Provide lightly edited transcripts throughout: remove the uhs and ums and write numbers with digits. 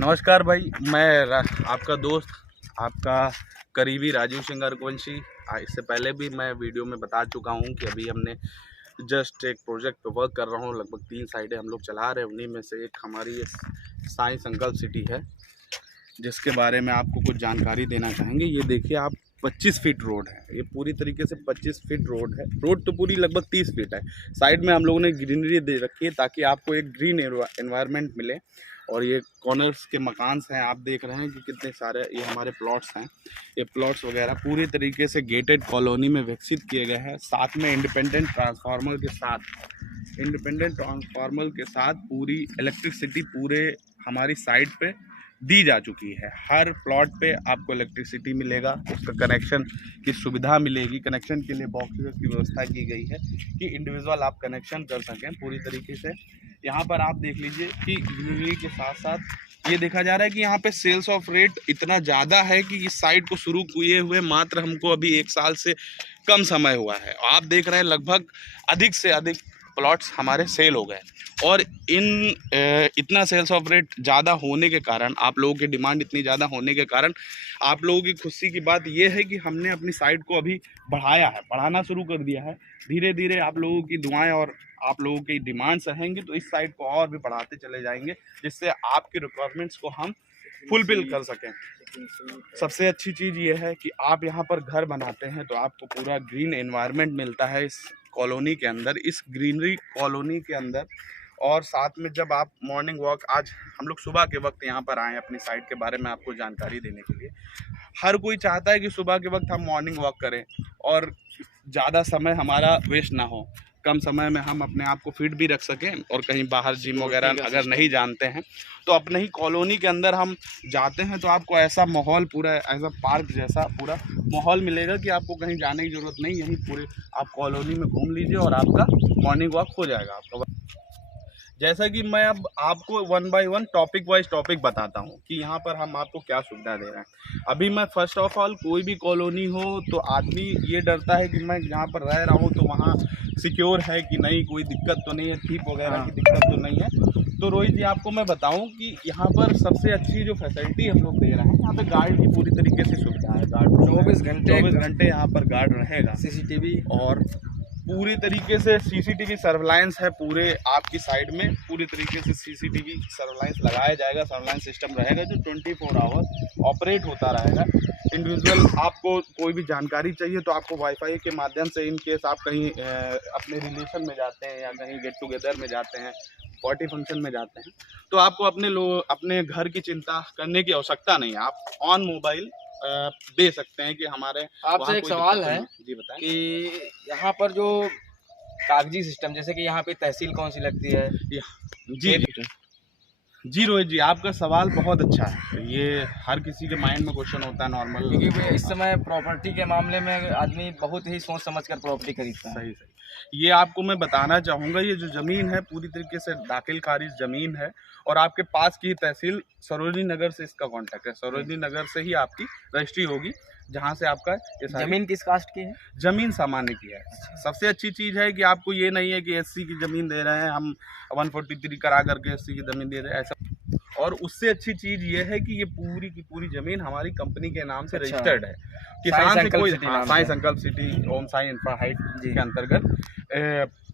नमस्कार भाई, मैं आपका दोस्त, आपका करीबी राजीव सिंह रघुवंशी। इससे पहले भी मैं वीडियो में बता चुका हूं कि अभी हमने जस्ट एक प्रोजेक्ट पे वर्क कर रहा हूं। लगभग 3 साइटें हम लोग चला रहे हैं, उन्हीं में से एक हमारी ये साई संकल्प सिटी है, जिसके बारे में आपको कुछ जानकारी देना चाहेंगे। ये देखिए आप, 25 फीट रोड है, ये पूरी तरीके से 25 फीट रोड है। रोड तो पूरी लगभग 30 फीट है। साइड में हम लोगों ने ग्रीनरी दे रखी है ताकि आपको एक ग्रीन एनवायरनमेंट मिले। और ये कॉर्नर्स के मकान्स हैं, आप देख रहे हैं कि कितने सारे ये हमारे प्लॉट्स हैं। ये प्लॉट्स वगैरह पूरी तरीके से गेटेड कॉलोनी में विकसित किए गए हैं। साथ में इंडिपेंडेंट ट्रांसफार्मर के साथ पूरी इलेक्ट्रिसिटी पूरे हमारी साइट पे दी जा चुकी है। हर प्लॉट पे आपको इलेक्ट्रिसिटी मिलेगा, उसका कनेक्शन की सुविधा मिलेगी। कनेक्शन के लिए बॉक्सेस की व्यवस्था की गई है कि इंडिविजुअल आप कनेक्शन कर सकें पूरी तरीके से। यहाँ पर आप देख लीजिए कि ग्रीनरी के साथ साथ ये देखा जा रहा है कि यहाँ पे सेल्स ऑफ रेट इतना ज़्यादा है कि इस साइट को शुरू किए हुए मात्र हमको अभी 1 साल से कम समय हुआ है। आप देख रहे हैं लगभग अधिक से अधिक प्लॉट्स हमारे सेल हो गए। और इतना सेल्स ऑफ रेट ज़्यादा होने के कारण, आप लोगों की डिमांड इतनी ज़्यादा होने के कारण, आप लोगों की खुशी की बात यह है कि हमने अपनी साइट को अभी बढ़ाना शुरू कर दिया है। धीरे धीरे आप लोगों की दुआएं और आप लोगों की डिमांड्स रहेंगी तो इस साइट को और भी बढ़ाते चले जाएंगे, जिससे आपके रिक्वायरमेंट्स को हम फुलफिल कर सकें। सबसे अच्छी चीज़ ये है कि आप यहाँ पर घर बनाते हैं तो आपको पूरा ग्रीन एनवायरनमेंट मिलता है इस कॉलोनी के अंदर, इस ग्रीनरी कॉलोनी के अंदर। और साथ में जब आप मॉर्निंग वॉक, आज हम लोग सुबह के वक्त यहाँ पर आए अपनी साइट के बारे में आपको जानकारी देने के लिए। हर कोई चाहता है कि सुबह के वक्त हम मॉर्निंग वॉक करें और ज़्यादा समय हमारा वेस्ट ना हो, कम समय में हम अपने आप को फिट भी रख सकें। और कहीं बाहर जिम वगैरह अगर नहीं जानते हैं तो अपने ही कॉलोनी के अंदर हम जाते हैं तो आपको ऐसा माहौल, पूरा ऐसा पार्क जैसा पूरा माहौल मिलेगा कि आपको कहीं जाने की ज़रूरत नहीं। यहीं पूरे आप कॉलोनी में घूम लीजिए और आपका मॉर्निंग वॉक हो जाएगा आपका। जैसा कि मैं अब आपको 1 बाय 1 टॉपिक वाइज टॉपिक बताता हूँ कि यहाँ पर हम आपको क्या सुविधा दे रहे हैं। अभी मैं फर्स्ट ऑफ ऑल, कोई भी कॉलोनी हो तो आदमी ये डरता है कि मैं जहाँ पर रह रहा हूँ तो वहाँ सिक्योर है कि नहीं, कोई दिक्कत तो नहीं है, थीप वगैरह की दिक्कत तो नहीं है। तो रोहित जी, आपको मैं बताऊँ कि यहाँ पर सबसे अच्छी जो फैसिलिटी हम लोग दे रहे हैं, यहाँ पे गार्ड की पूरी तरीके से सुविधा है। गार्ड 24 घंटे यहाँ पर गार्ड रहेगा। CCTV और पूरी तरीके से CCTV सर्विलांस है पूरे आपकी साइड में। पूरी तरीके से CCTV सर्विलांस लगाया जाएगा। सर्विलांस सिस्टम रहेगा जो 24 आवर ऑपरेट होता रहेगा। इंडिविजुअल आपको कोई भी जानकारी चाहिए तो आपको वाईफाई के माध्यम से, इन केस आप कहीं अपने रिलेशन में जाते हैं या कहीं गेट टुगेदर में जाते हैं, पार्टी फंक्शन में जाते हैं, तो आपको अपने घर की चिंता करने की आवश्यकता नहीं है। आप ऑन मोबाइल दे सकते हैं कि हमारे। आपसे एक सवाल है जी बताएं। कि यहाँ पर जो कागजी सिस्टम, जैसे कि यहाँ पे तहसील कौन सी लगती है? जी रोहित जी, आपका सवाल बहुत अच्छा है। ये हर किसी के माइंड में क्वेश्चन होता है नॉर्मल, क्योंकि इस समय प्रॉपर्टी के मामले में आदमी बहुत ही सोच समझ कर प्रॉपर्टी खरीदता है। सही। ये आपको मैं बताना चाहूँगा, ये जो ज़मीन है पूरी तरीके से दाखिल खारिज ज़मीन है और आपके पास की तहसील सरोजनी नगर से इसका कॉन्टैक्ट है। सरोजनी नगर से ही आपकी रजिस्ट्री होगी, जहाँ से आपका ये ज़मीन किस कास्ट की है? ज़मीन सामान्य की है। सबसे अच्छी चीज़ है कि आपको ये नहीं है कि SC की ज़मीन दे रहे हैं हम, 143 करा करके SC की ज़मीन दे रहे हैं, ऐसा। और उससे अच्छी चीज़ ये है कि ये पूरी की पूरी ज़मीन हमारी कंपनी के नाम से रजिस्टर्ड है। किसान से कोई, साई संकल्प सिटी ओम साई इंफ्रा हाइट के अंतर्गत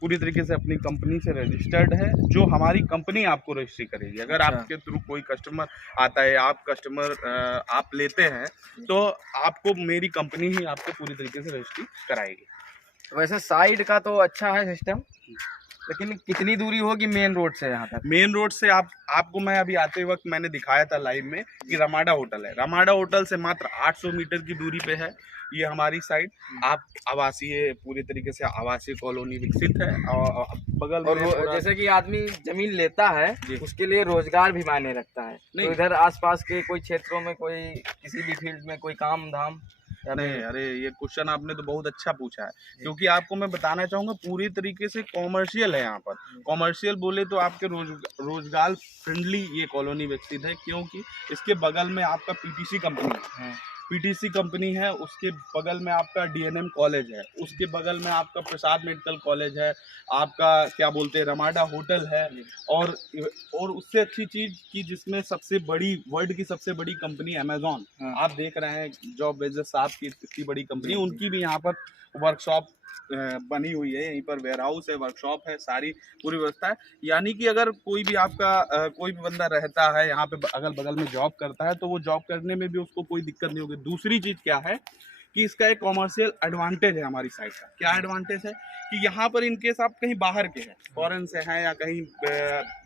पूरी तरीके से अपनी कंपनी से रजिस्टर्ड है, जो हमारी कंपनी आपको रजिस्ट्री करेगी। अगर आपके थ्रू कोई कस्टमर आता है, आप कस्टमर आप लेते हैं तो आपको मेरी कंपनी ही आपको पूरी तरीके से रजिस्ट्री कराएगी। वैसे साइड का तो अच्छा है सिस्टम, लेकिन कितनी दूरी होगी मेन रोड से यहाँ तक? मेन रोड से आपको मैं अभी आते वक्त मैंने दिखाया था लाइव में कि रमाडा होटल है। रमाडा होटल से मात्र 800 मीटर की दूरी पे है ये हमारी साइड। आप आवासीय, पूरी तरीके से आवासीय कॉलोनी विकसित है और बगल में। और जैसे कि आदमी जमीन लेता है उसके लिए रोजगार भी मायने रखता है, तो इधर आसपास के कोई क्षेत्रों में कोई किसी भी फील्ड में कोई काम धाम नहीं? अरे ये क्वेश्चन आपने तो बहुत अच्छा पूछा है, क्योंकि आपको मैं बताना चाहूँगा पूरी तरीके से कॉमर्शियल है यहाँ पर। कॉमर्शियल बोले तो आपके रोजगार फ्रेंडली ये कॉलोनी विकसित है, क्योंकि इसके बगल में आपका PTC कंपनी है। पीटीसी कंपनी है, उसके बगल में आपका डीएनएम कॉलेज है, उसके बगल में आपका प्रसाद मेडिकल कॉलेज है, आपका क्या बोलते हैं रमाडा होटल है, और उससे अच्छी चीज़ की जिसमें सबसे बड़ी वर्ल्ड की सबसे बड़ी कंपनी अमेजॉन, आप देख रहे हैं जॉब बेजोस साहब की इतनी बड़ी कंपनी, उनकी भी यहाँ पर वर्कशॉप बनी हुई है, यहीं पर वेयर हाउस है, वर्कशॉप है, सारी पूरी व्यवस्था है। यानी कि अगर कोई भी आपका कोई भी बंदा रहता है यहाँ पे अगल बगल में जॉब करता है तो वो जॉब करने में भी उसको कोई दिक्कत नहीं होगी। दूसरी चीज़ क्या है कि इसका एक कॉमर्शियल एडवांटेज है हमारी साइड का। क्या एडवांटेज है कि यहाँ पर इनकेस आप कहीं बाहर के हैं, फॉरेन से हैं या कहीं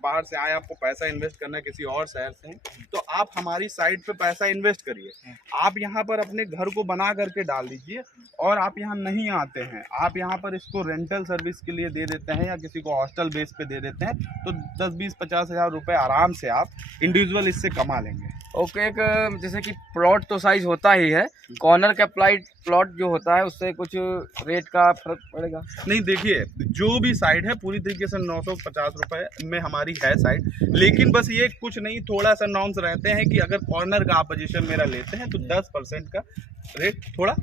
बाहर से आए, आपको पैसा इन्वेस्ट करना है किसी और शहर से, तो आप हमारी साइट पे पैसा इन्वेस्ट करिए। आप यहाँ पर अपने घर को बना करके डाल दीजिए और आप यहाँ नहीं आते हैं, आप यहाँ पर इसको रेंटल सर्विस के लिए दे देते हैं या किसी को हॉस्टल बेस पे दे देते हैं, तो 10-20-50 हज़ार रुपये आराम से आप इंडिविजुअल इससे कमा लेंगे। ओके, एक जैसे कि प्लॉट तो साइज होता ही है, कॉर्नर का प्लॉट जो होता है उससे कुछ रेट का फर्क पड़ेगा? नहीं, देखिए जो भी साइड है पूरी तरीके से 950 रुपये में हमारी है साइड, लेकिन बस ये कुछ नहीं, थोड़ा सा नॉर्म्स रहते हैं कि अगर कॉर्नर का आप पोजीशन मेरा लेते हैं तो 10% का रेट थोड़ा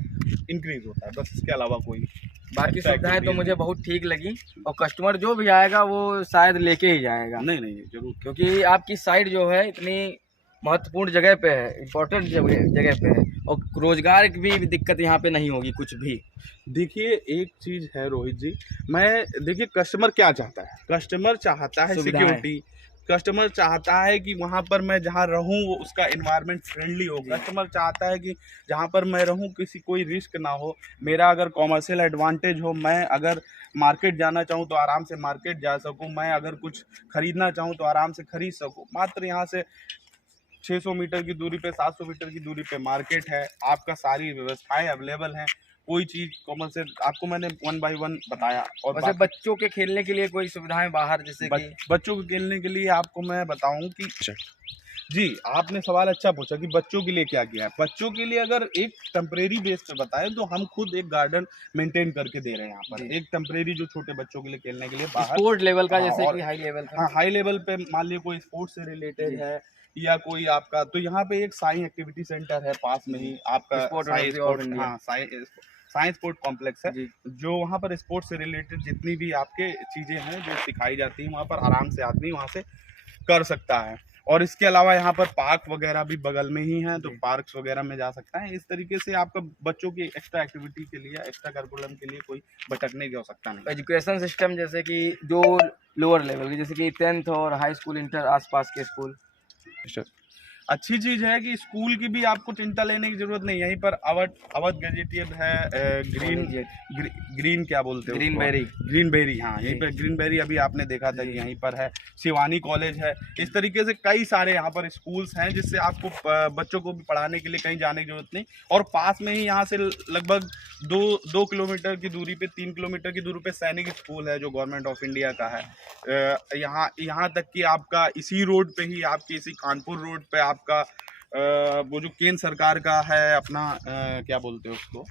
इंक्रीज होता है, बस इसके अलावा कोई बाकी सुविधाएं तो मुझे बहुत ठीक लगी, और कस्टमर जो भी आएगा वो शायद लेके ही जाएगा। नहीं जरूर, क्योंकि आपकी साइट जो है इतनी महत्वपूर्ण जगह पे है, इम्पोर्टेंट जगह पे है, और रोजगार की भी दिक्कत यहाँ पे नहीं होगी कुछ भी। देखिए एक चीज़ है रोहित जी, देखिए कस्टमर क्या चाहता है, कस्टमर चाहता है सिक्योरिटी, कस्टमर चाहता है कि वहाँ पर मैं जहाँ रहूँ वो उसका एनवायरनमेंट फ्रेंडली हो, कस्टमर चाहता है कि जहाँ पर मैं रहूँ किसी कोई रिस्क ना हो, मेरा अगर कॉमर्शियल एडवांटेज हो, मैं अगर मार्केट जाना चाहूँ तो आराम से मार्केट जा सकूँ, मैं अगर कुछ खरीदना चाहूँ तो आराम से खरीद सकूँ। मात्र यहाँ से 600 मीटर की दूरी पे, 700 मीटर की दूरी पे मार्केट है, आपका सारी व्यवस्थाएं अवेलेबल हैं, कोई चीज़ कॉमर्शियल आपको मैंने 1 बाय 1 बताया। और वैसे बच्चों के खेलने के लिए कोई सुविधाएं बाहर, जैसे कि बच्चों के खेलने के लिए आपको मैं बताऊं कि जी, आपने सवाल अच्छा पूछा कि बच्चों के लिए क्या किया है। बच्चों के लिए अगर एक टेम्परेरी बेस पे बताएं तो हम खुद एक गार्डन मेंटेन करके दे रहे हैं यहाँ पर, एक टेम्परेरी जो छोटे बच्चों के लिए खेलने के लिए बाहर स्पोर्ट लेवल का, जैसे कि हाई लेवल का। हाँ, हाई लेवल पे मान लीजिए कोई स्पोर्ट्स से रिलेटेड है या कोई आपका, तो यहाँ पे एक साई एक्टिविटी सेंटर है पास में ही आपका, साइंस स्पोर्ट कॉम्प्लेक्स है, जो वहाँ पर स्पोर्ट्स से रिलेटेड जितनी भी आपके चीज़ें हैं जो सिखाई जाती हैं, वहाँ पर आराम से आदमी वहाँ से कर सकता है। और इसके अलावा यहाँ पर पार्क वगैरह भी बगल में ही हैं, तो पार्क्स वगैरह में जा सकता है। इस तरीके से आपका बच्चों की एक्स्ट्रा एक्टिविटी के लिए, एक्स्ट्रा करिकुलम के लिए कोई भटकने की आवश्यकता नहीं। एजुकेशन सिस्टम जैसे कि जो लोअर लेवल की, जैसे कि 10th और हाई स्कूल, इंटर, आसपास के स्कूल, अच्छी चीज़ है कि स्कूल की भी आपको चिंता लेने की जरूरत नहीं। यहीं पर अवध गजेटियड है, ग्रीन क्या बोलते हैं, ग्रीन बेरी, हाँ यहीं पर ग्रीन बेरी अभी आपने देखा था, यहीं पर है। शिवानी कॉलेज है। इस तरीके से कई सारे यहाँ पर स्कूल्स हैं जिससे आपको बच्चों को भी पढ़ाने के लिए कहीं जाने की जरूरत नहीं, और पास में ही यहाँ से लगभग 2 किलोमीटर की दूरी पे, 3 किलोमीटर की दूरी पे सैनिक स्कूल है जो गवर्नमेंट ऑफ इंडिया का है। यहाँ तक कि आपका इसी रोड पे ही, आपके इसी कानपुर रोड पे आपका वो जो केंद्र सरकार का है अपना, क्या बोलते हैं उसको,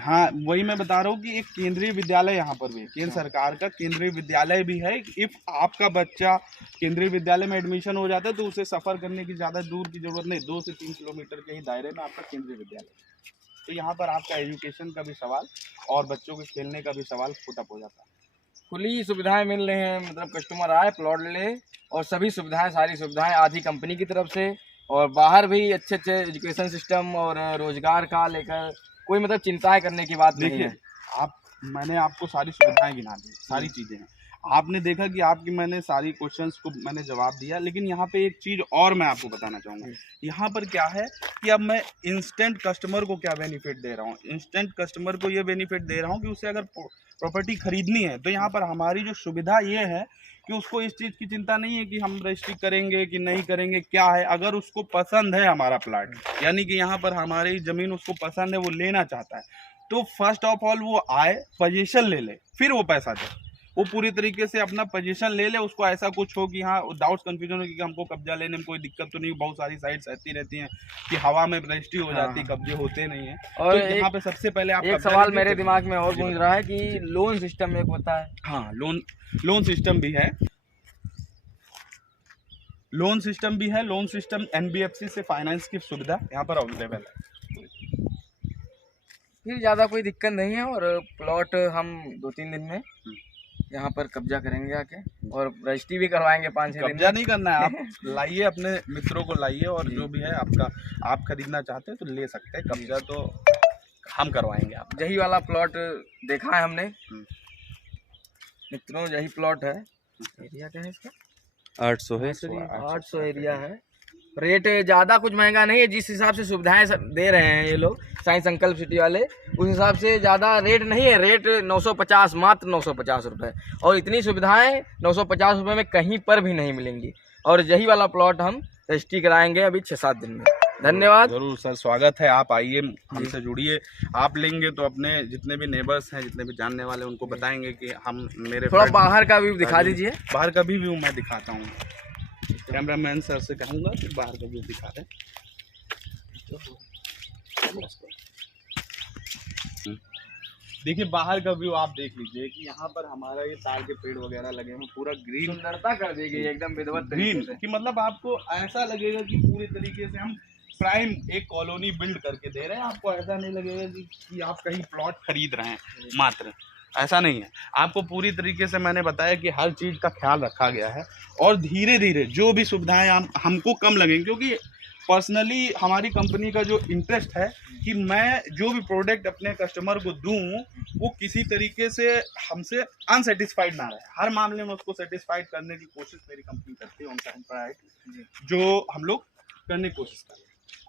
हाँ वही मैं बता रहा हूँ कि एक केंद्रीय विद्यालय यहाँ पर भी है, केंद्र सरकार का केंद्रीय विद्यालय भी है। इफ़ आपका बच्चा केंद्रीय विद्यालय में एडमिशन हो जाता है तो उसे सफ़र करने की ज़्यादा दूर की ज़रूरत नहीं, 2 से 3 किलोमीटर के ही दायरे में आपका केंद्रीय विद्यालय। तो यहाँ पर आपका एजुकेशन का भी सवाल और बच्चों के खेलने का भी सवाल फुटअप हो जाता है। खुली सुविधाएं मिल रही हैं, मतलब कस्टमर आए, प्लॉट ले, और सभी सुविधाएं, सारी सुविधाएं आधी कंपनी की तरफ से, और बाहर भी अच्छे एजुकेशन सिस्टम और रोजगार का लेकर कोई मतलब चिंताएं करने की बात नहीं है। मैंने आपको सारी सुविधाएं गिना दी, सारी चीज़ें हैं, आपने देखा कि आपकी मैंने सारी क्वेश्चंस को मैंने जवाब दिया। लेकिन यहाँ पे एक चीज़ और मैं आपको बताना चाहूँगा, यहाँ पर क्या है कि अब मैं इंस्टेंट कस्टमर को क्या बेनिफिट दे रहा हूँ। इंस्टेंट कस्टमर को ये बेनिफिट दे रहा हूँ कि उसे अगर प्रॉपर्टी खरीदनी है तो यहाँ पर हमारी जो सुविधा ये है कि उसको इस चीज़ की चिंता नहीं है कि हम रजिस्ट्री करेंगे कि नहीं करेंगे। क्या है, अगर उसको पसंद है हमारा प्लाट, यानी कि यहाँ पर हमारी ज़मीन उसको पसंद है, वो लेना चाहता है, तो फर्स्ट ऑफ ऑल वो आए, पोजीशन ले ले, फिर वो पैसा दे। वो पूरी तरीके से अपना पोजीशन ले ले, उसको ऐसा कुछ हो कि हाँ डाउट्स कन्फ्यूजन हो कि हमको कब्जा लेने में कोई दिक्कत तो नहीं। बहुत सारी साइट्स ऐसी रहती हैं कि हवा में रजिस्ट्री हो जाती है, कब्जे होते नहीं है। और तो यहाँ पे सबसे पहले आप एक सवाल मेरे दिमाग में और गूंज रहा है कि लोन सिस्टम एक होता है। हाँ, लोन सिस्टम भी है, लोन सिस्टम भी है। लोन सिस्टम NBFC से फाइनेंस की सुविधा यहाँ पर अवेलेबल है। फिर ज़्यादा कोई दिक्कत नहीं है। और प्लॉट हम 2-3 दिन में यहाँ पर कब्जा करेंगे आके, और रजिस्ट्री भी करवाएंगे 5-6 दिन कब्जा में। नहीं करना है, आप लाइए अपने मित्रों को लाइए, और जो भी है आपका, आप खरीदना चाहते हैं तो ले सकते हैं। कब्जा तो हम करवाएंगे आप। यही वाला प्लॉट देखा है हमने मित्रों, यही प्लॉट है। एरिया क्या है इसका? 800 है। 800 एरिया है। रेट ज़्यादा कुछ महंगा नहीं है, जिस हिसाब से सुविधाएं दे रहे हैं ये लोग साईं संकल्प सिटी वाले, उस हिसाब से ज़्यादा रेट नहीं है। रेट 950, मात्र 950 रुपये, और इतनी सुविधाएं 950 रुपये में कहीं पर भी नहीं मिलेंगी। और यही वाला प्लॉट हम रजिस्ट्री कराएंगे अभी 6-7 दिन में। धन्यवाद। जरूर सर, स्वागत है, आप आइए, हमसे जुड़िए। आप लेंगे तो अपने जितने भी नेबर्स हैं, जितने भी जानने वाले हैं, उनको बताएंगे कि हम, मेरे थोड़ा बाहर का व्यू दिखा दीजिए। बाहर का भी व्यू मैं दिखाता हूँ। कैमरामैन सर से कहूँगा कि बाहर का व्यू दिखा दें। देखिए बाहर का व्यू आप देख लीजिए कि यहाँ पर हमारा ये तार के पेड़ वगैरह लगे हैं, पूरा ग्रीन, सुंदरता कर देगी एकदम विधिवत ग्रीन, तरीके से। कि मतलब आपको ऐसा लगेगा कि पूरी तरीके से हम प्राइम एक कॉलोनी बिल्ड करके दे रहे हैं। आपको ऐसा नहीं लगेगा कि आप कहीं प्लॉट खरीद रहे हैं मात्र, ऐसा नहीं है। आपको पूरी तरीके से मैंने बताया कि हर चीज़ का ख्याल रखा गया है, और धीरे धीरे जो भी सुविधाएं हमको कम लगेंगी, क्योंकि पर्सनली हमारी कंपनी का जो इंटरेस्ट है कि मैं जो भी प्रोडक्ट अपने कस्टमर को दूं वो किसी तरीके से हमसे अनसेटिस्फाइड ना रहे। हर मामले में उसको सेटिस्फाइड करने की कोशिश मेरी कंपनी करती है, उनका एम्प्लॉय जो हम लोग करने की कोशिश कर रहे हैं।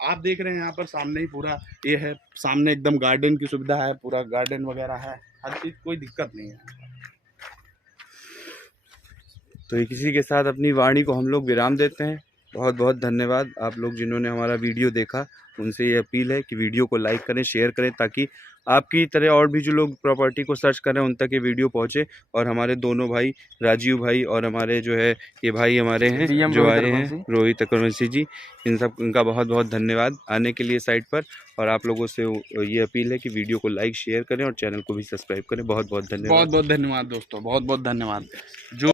आप देख रहे हैं यहाँ पर सामने ही पूरा ये है, सामने एकदम गार्डन की सुविधा है, पूरा गार्डन वगैरह है, हर चीज़, कोई दिक्कत नहीं है। तो इसी के साथ अपनी वाणी को हम लोग विराम देते हैं। बहुत बहुत धन्यवाद आप लोग जिन्होंने हमारा वीडियो देखा। उनसे ये अपील है कि वीडियो को लाइक करें, शेयर करें, ताकि आपकी तरह और भी जो लोग प्रॉपर्टी को सर्च कर रहे हैं उन तक ये वीडियो पहुंचे। और हमारे दोनों भाई राजीव भाई और हमारे जो है ये भाई हमारे हैं जो आए हैं, रोहित अकरवंशी जी, इनका बहुत बहुत धन्यवाद आने के लिए साइट पर। और आप लोगों से ये अपील है कि वीडियो को लाइक शेयर करें और चैनल को भी सब्सक्राइब करें। बहुत बहुत धन्यवाद। बहुत बहुत धन्यवाद दोस्तों, बहुत बहुत धन्यवाद। जो